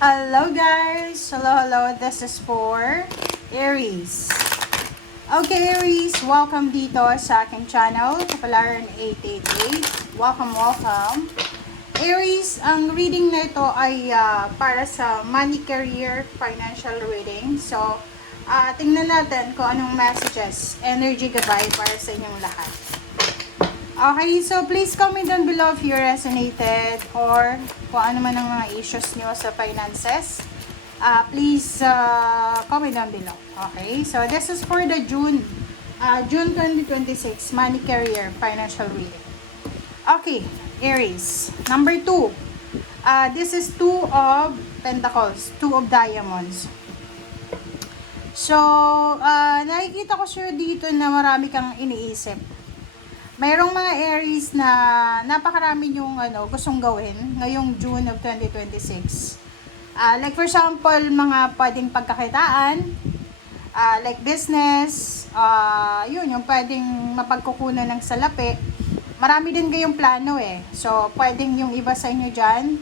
Hello guys! Hello. This is for Aries. Okay Aries, welcome dito sa aking channel, Kapalaran 888. Welcome. Aries, ang reading na ito ay para sa money, career, financial reading. So, tingnan natin kung anong messages, energy gabay para sa inyong lahat. Okay, so please comment down below if you resonated or kung ano man ang mga issues nyo sa finances. Please comment down below. Okay, so this is for the June 2026 money, career, financial reading. Okay, Aries. Number 2. This is 2 of Pentacles, 2 of Diamonds. So, nakikita ko sure dito na marami kang iniisip. Mayroong mga Aries na napakarami yung gustong gawin ngayong June of 2026. Like for example, mga pwedeng pagkakitaan, like business, yun, yung pwedeng mapagkukunan ng salapi. Marami din kayong plano eh. So, pwedeng yung iba sa inyo dyan,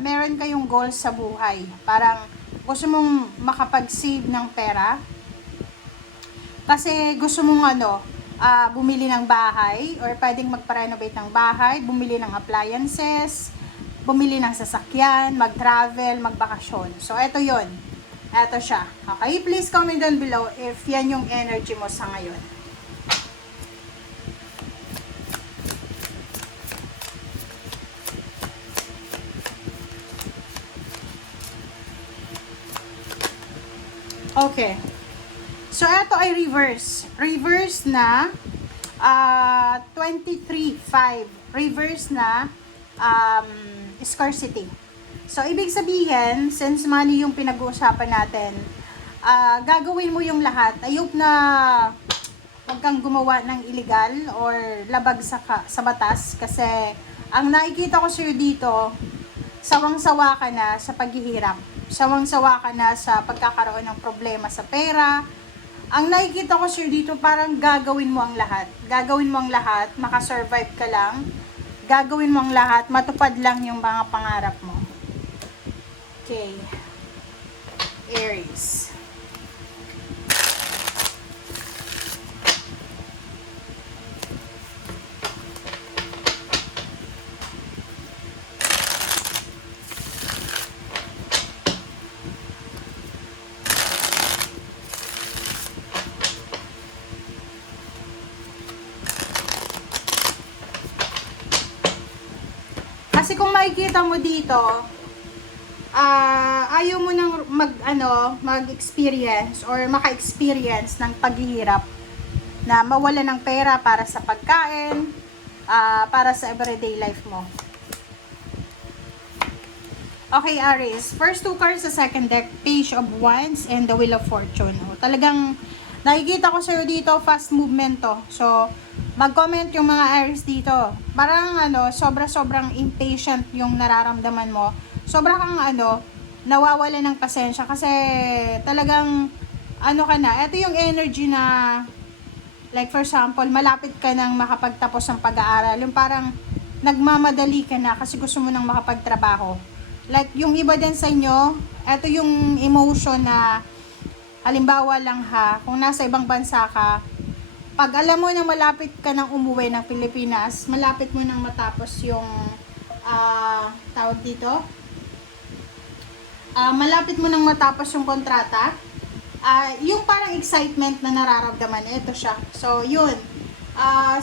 meron kayong goals sa buhay. Parang gusto mong makapag-save ng pera. Kasi gusto mong bumili ng bahay or pwedeng magpa-renovate ng bahay, bumili ng appliances, bumili ng sasakyan, mag-travel, magbakasyon. So, eto yon. Eto siya. Okay? Please comment down below if yan yung energy mo sa ngayon. Okay. So, ito ay reverse. Reverse na 23-5. Reverse na scarcity. So, ibig sabihin, since money yung pinag-uusapan natin, gagawin mo yung lahat. Ayok na huwag kang gumawa ng illegal or labag sa batas. Kasi, ang nakikita ko sa'yo dito, sawang-sawa ka na sa paghihirap. Sawang-sawa ka na sa pagkakaroon ng problema sa pera. Ang nakikita ko sir dito, parang gagawin mo ang lahat. Gagawin mo ang lahat, makasurvive ka lang. Gagawin mo ang lahat, matupad lang yung mga pangarap mo. Okay. Aries. Kasi kung makikita mo dito, ayaw mo nang mag-experience or maka-experience ng paghihirap na mawala ng pera para sa pagkain, para sa everyday life mo. Okay, Aries. First two cards sa second deck, Page of Wands and the Wheel of Fortune. Talagang nakikita ko sa'yo dito, fast movement to. So, mag-comment yung mga Aries dito. Parang sobrang impatient yung nararamdaman mo. Sobrang kang nawawala ng pasensya kasi talagang ka na. Ito yung energy na like for example, malapit ka nang makapagtapos ng pag-aaral. Yung parang nagmamadali ka na kasi gusto mo nang makapagtrabaho. Like yung iba din sa inyo, ito yung emotion na halimbawa lang kung nasa ibang bansa ka, pag alam mo na malapit ka nang umuwi ng Pilipinas, malapit mo nang matapos yung tawag dito, malapit mo nang matapos yung kontrata, yung parang excitement na nararamdaman, ito siya. So, yun.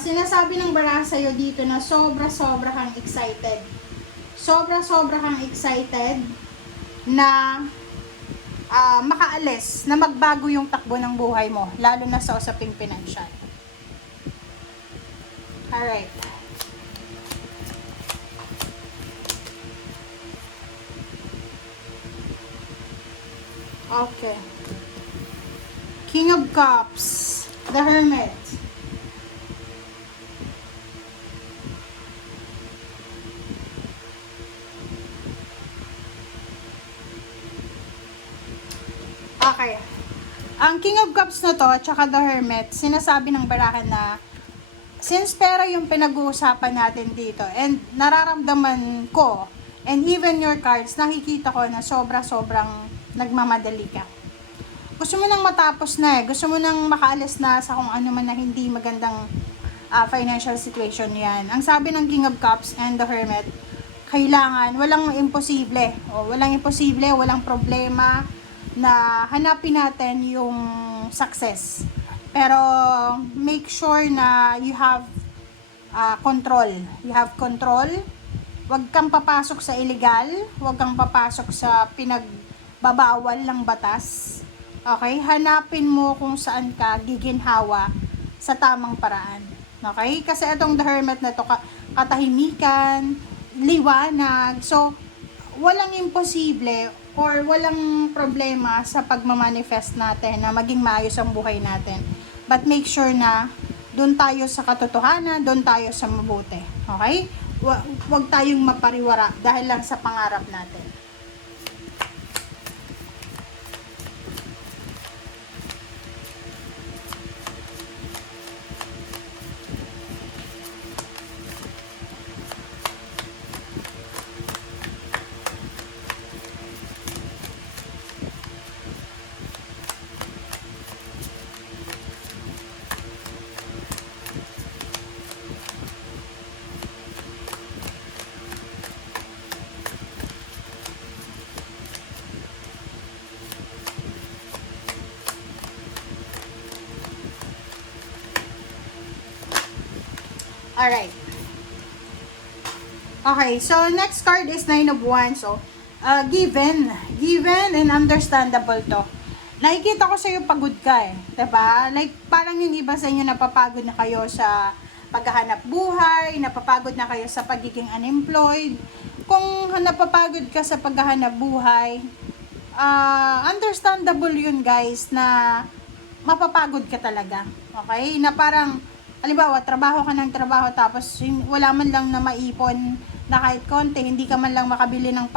Sinasabi ng baraha sa'yo dito na sobra kang excited. Sobra kang excited na makaalis, na magbago yung takbo ng buhay mo, lalo na sa usaping pinansyal. Alright. Okay. King of Cups, the Hermit. Okay. Ang King of Cups na to, at saka the Hermit, sinasabi ng barahan na since pera yung pinag-uusapan natin dito and nararamdaman ko And even your cards, nakikita ko na sobrang nagmamadali ka. Gusto mo nang matapos na gusto mo nang makaalis na sa kung ano man na hindi magandang financial situation yan. Ang sabi ng King of Cups and the Hermit, kailangan, walang imposible. Walang imposible, walang problema na hanapin natin yung success. Pero make sure na you have control. You have control. Huwag kang papasok sa illegal. Huwag kang papasok sa pinagbabawal ng batas. Okay? Hanapin mo kung saan ka giginhawa sa tamang paraan. Okay? Kasi itong the Hermit na to, katahimikan, liwanag. So, walang imposible or walang problema sa pagmamanifest natin na maging maayos ang buhay natin. But make sure na doon tayo sa katotohanan, doon tayo sa mabuti. Okay? Huwag tayong mapariwara dahil lang sa pangarap natin. Alright. Okay, so next card is Nine of Wands. So, given and understandable to. Nakikita ko sa'yo pagod ka diba? Like, parang yung iba sa inyo napapagod na kayo sa paghahanap buhay, napapagod na kayo sa pagiging unemployed. Kung napapagod ka sa paghahanap buhay, understandable yun guys na mapapagod ka talaga. Okay? Na parang, halimbawa, trabaho ka ng trabaho tapos wala man lang na maipon na kahit konti, hindi ka man lang makabili ng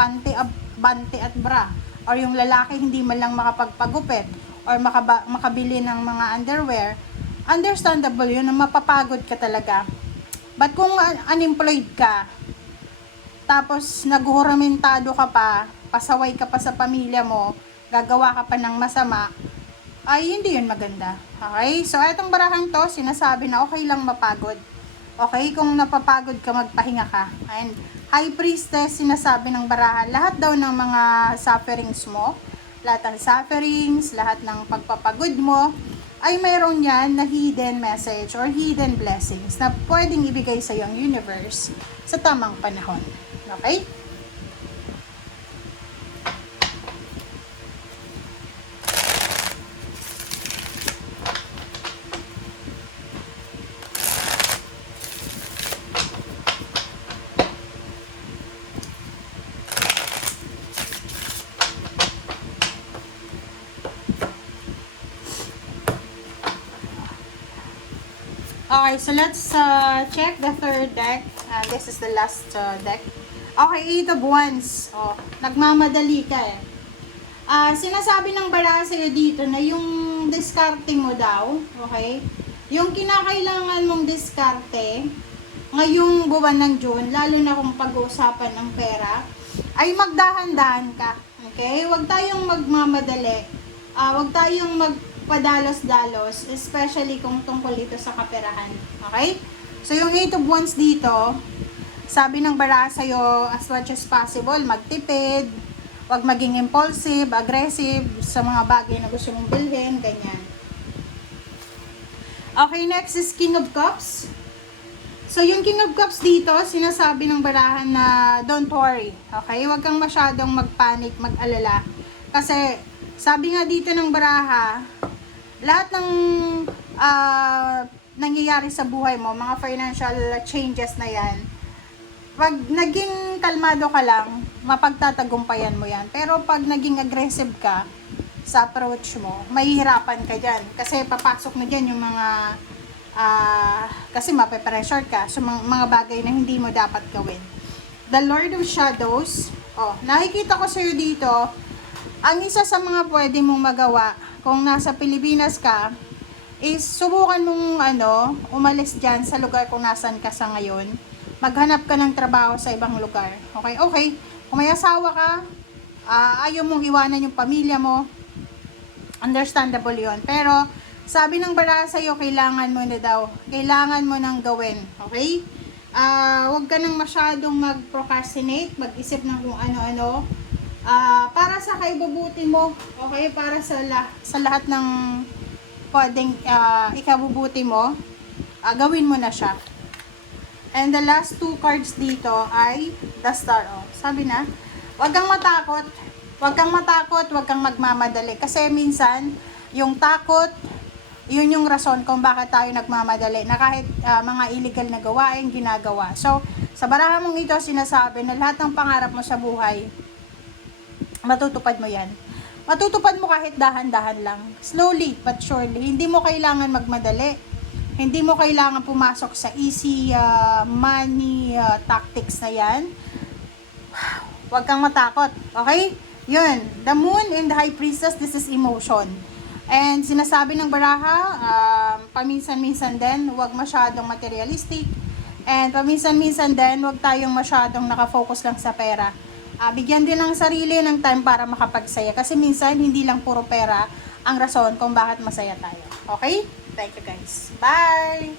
bante at bra. Or yung lalaki hindi man lang makapagpagupit or makabili ng mga underwear. Understandable yun na mapapagod ka talaga. But kung unemployed ka, tapos naghuramentado ka pa, pasaway ka pa sa pamilya mo, gagawa ka pa ng masama, ay hindi yun maganda. Okay? So, etong barahang to, sinasabi na okay lang mapagod. Okay? Kung napapagod ka, magpahinga ka. And High Priestess, sinasabi ng barahan, lahat daw ng mga sufferings mo, lahat ng sufferings, lahat ng pagpapagod mo, ay mayroon yan na hidden message or hidden blessings na pwedeng ibigay sa iyo ang universe sa tamang panahon. Okay? Okay, so let's check the third deck. This is the last deck. Okay, Eight of Wands. Nagmamadali ka sinasabi ng baraha sa'yo dito na yung discarding mo daw, okay? Yung kinakailangan mong diskarte ngayong buwan ng June, lalo na kung pag-uusapan ng pera, ay magdahan-dahan ka. Okay? Huwag tayong magmamadali. Huwag tayong padalos-dalos, especially kung tungkol dito sa kaperahan. Okay? So, yung Eight of Wands dito, sabi ng baraha sa'yo, as much as possible, magtipid, huwag maging impulsive, aggressive sa mga bagay na gusto mong bilhin, ganyan. Okay, next is King of Cups. So, yung King of Cups dito, sinasabi ng barahan na don't worry. Okay? Huwag kang masyadong magpanic, mag-alala. Kasi, sabi nga dito ng baraha, lahat ng nangyayari sa buhay mo, mga financial changes na yan, pag naging kalmado ka lang, mapagtatagumpayan mo yan. Pero pag naging aggressive ka sa approach mo, mahihirapan ka dyan. Kasi papasok na dyan yung mga, kasi mape-pressure ka sa mga bagay na hindi mo dapat gawin. The Lord of Shadows, nakikita ko sa'yo dito, ang isa sa mga pwede mong magawa, kung nasa Pilipinas ka, is subukan mong umalis dyan sa lugar kung nasan ka sa ngayon. Maghanap ka ng trabaho sa ibang lugar. Okay? Kung may asawa ka, ayaw mong iwanan yung pamilya mo, understandable yon. Pero, sabi ng baraha sa'yo, kailangan mo na daw. Kailangan mo nang gawin. Okay? Huwag ka nang masyadong mag-procrastinate, mag-isip ng kung ano-ano. Para sa kaibubuti mo, okay? Para sa lahat ng pwedeng ikabubuti mo, gawin mo na siya. And the last two cards dito ay the Star. Sabi na, huwag kang matakot. Huwag kang matakot, huwag kang magmamadali. Kasi minsan, yung takot, yun yung rason kung bakit tayo nagmamadali. Na kahit mga illegal na gawain, ginagawa. So, sa baraha mong ito, sinasabi na lahat ng pangarap mo sa buhay, matutupad mo yan. Matutupad mo kahit dahan-dahan lang. Slowly but surely. Hindi mo kailangan magmadali. Hindi mo kailangan pumasok sa easy money tactics na yan. Huwag kang matakot. Okay? Yun. The Moon and the High Priestess, this is emotion. And sinasabi ng baraha, paminsan-minsan din, huwag masyadong materialistic. And paminsan-minsan din, huwag tayong masyadong nakafocus lang sa pera. Bigyan din ng sarili ng time para makapagsaya. Kasi minsan, hindi lang puro pera ang rason kung bakit masaya tayo. Okay? Thank you guys. Bye!